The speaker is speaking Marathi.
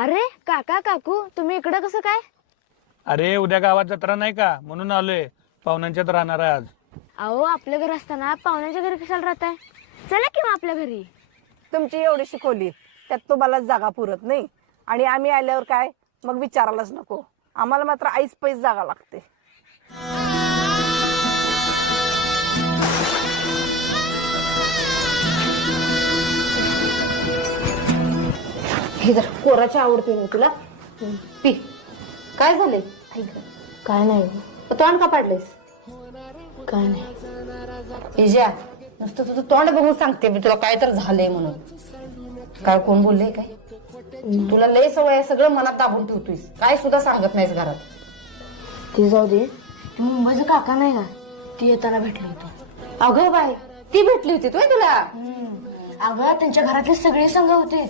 अरे काका काकू तुम्ही इकडे कसं काय? अरे उद्या गावात जत्रा नाही का म्हणून आलोय. पाहुण्यांच्यात राहणार आहे आज. अहो आपल्या घर असताना पाहुण्यांच्या घरी कशाला राहताय? चला किंवा आपल्या घरी. तुमची एवढी शिकवली त्यात तुम्हाला जागा पुरत नाही आणि आम्ही आल्यावर काय मग विचारायलाच नको. आम्हाला मात्र आईच पैस जागा लागते. हे जर कोराची आवडते ना तुला पी. काय झाले? काय नाही तोंड का पाडलेस? काय नाही. इजा नुसतं तुझं तोंड बघून सांगते मी तुला काय तर झालंय म्हणून. काय कोण बोलले काय? तुला लय सवय आहे, सगळं मनात दाबून ठेवतोयस, काय सुद्धा सांगत नाहीस घरात. ती जाऊ दे. ती मुंबईचं काका नाही का, ती येताना भेटली होती. अगं बाय ती भेटली होती तुला? अगं त्यांच्या घरातले सगळे संघ होते.